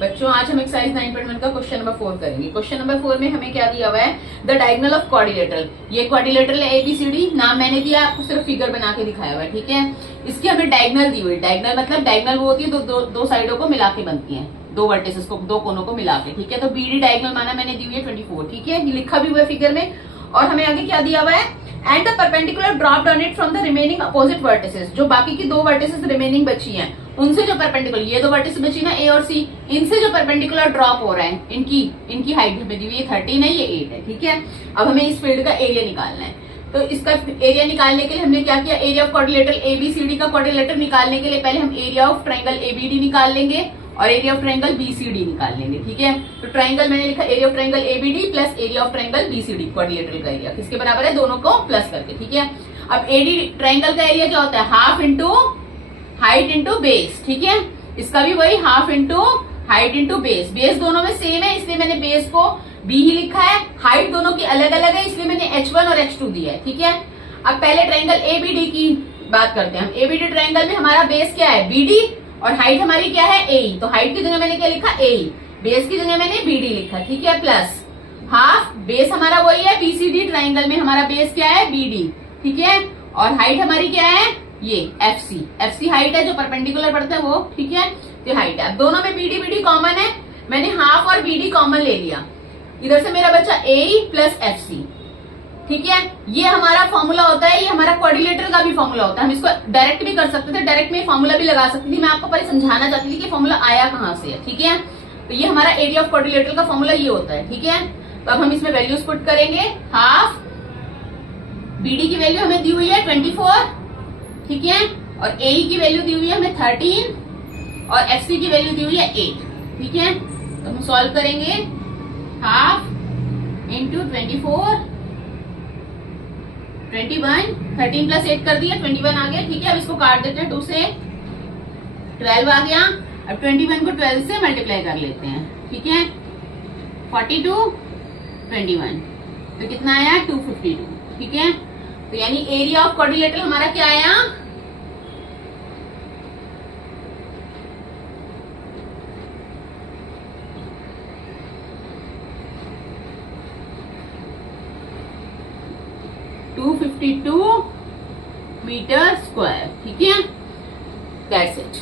बच्चों आज हम एक्सरसाइज 9.1 का क्वेश्चन नंबर 4 करेंगे। क्वेश्चन नंबर 4 में हमें क्या दिया हुआ है, द डायगोनल ऑफ क्वाड्रिलेटरल। ये क्वाड्रिलेटरल है ABCD, नाम मैंने दिया, आपको सिर्फ फिगर बना के दिखाया हुआ है, ठीक है। इसकी हमें डायगोनल दी हुई है। डायगोनल मतलब डायगोनल वो होती है दो साइडों को मिला के बनती है, दो वर्टिसेस को, दो कोनों को मिला के, ठीक है। तो BD डायगोनल माना मैंने दी हुई है 24, ठीक है। ये लिखा भी हुआ है फिगर में। और हमें आगे क्या दिया हुआ है, and the perpendicular drop on it from the remaining opposite vertices. जो बाकी की दो वर्टिसेस रिमेनिंग बची हैं, उनसे जो परपेंडिकुलर, ये दो वर्टिस बची ना A और C, इनसे जो परपेंडिकुलर ड्रॉप हो रहा है, इनकी हाइट हमें दी हुई है 13 है, ये 8 है, ठीक है। अब हमें इस फील्ड का एरिया निकालना है। तो इसका एरिया निकालने के लिए हमने क्या किया, एरिया ऑफ क्वाड्रिलेटरल ABCD का क्वाड्रिलेटरल निकालने के लिए पहले हम एरिया ऑफ ट्रायंगल ABD निकाल लेंगे और एरिया ऑफ ट्रायंगल BCD निकाल लेंगे, ठीक है। तो ट्रायंगल मैंने लिखा area of triangle ABD plus area of triangle BCD, quadrilateral का एरिया किसके बराबर है, दोनों को प्लस करके, ठीक है। अब AD ट्रायंगल का एरिया क्या होता है, half into height into base, ठीक है। इसका भी वही half into height into base. Base दोनों में सेम है इसलिए मैंने बेस को B ही लिखा है। हाइट दोनों की अलग अलग है इसलिए मैंने H1 और H2 दिया है, ठीक है। अब पहले ट्रायंगल ABD की बात करते हैं हम। ABD ट्रायंगल में हमारा बेस क्या है, BD, और हाइट हमारी क्या है, AE। तो हाइट की जगह मैंने क्या लिखा, AE, बेस की जगह मैंने BD लिखा, ठीक है। प्लस हाफ, बेस हमारा वही है BCD ट्रायंगल में हमारा बेस क्या है, BD, ठीक है। और हाइट हमारी क्या है, ये FC हाइट है जो परपेंडिकुलर पड़ता है वो, ठीक है। तो हाइट है। अब दोनों में BD कॉमन है, मैंने हाफ और BD कॉमन ले लिया। इधर से मेरा बचा AE प्लस FC, ठीक है। ये हमारा फॉर्मूला होता है, ये हमारा क्वाड्रिलेटरल का भी फॉर्मूला होता है। हम इसको डायरेक्ट भी कर सकते थे, डायरेक्ट में फॉर्मूला भी लगा सकती थी। मैं आपको पहले समझाना चाहती थी कि फॉर्मूला आया कहां से है, ठीक है। तो ये हमारा एरिया ऑफ क्वाड्रिलेटरल का फॉर्मूला ये होता है, ठीक है। तो अब हम इसमें वैल्यूज पुट करेंगे। हाफ, BD की वैल्यू हमें दी हुई है 24, ठीक है। और AE की वैल्यू दी हुई है हमें 13 और FC की वैल्यू दी हुई है 8, ठीक है। तो हम सॉल्व करेंगे, हाफ इंटू 24, 21, 13 प्लस 8 कर दिया, 21 आ गया, ठीक है। अब इसको काट देते हैं, 2 से 12 आ गया। अब 21 को 12 से मल्टीप्लाई कर लेते हैं, ठीक है। 42, 21, तो कितना आया, 252, ठीक है। तो यानी एरिया ऑफ क्वाड्रिलेटरल हमारा क्या आया, मीटर स्क्वायर, ठीक है। That's it.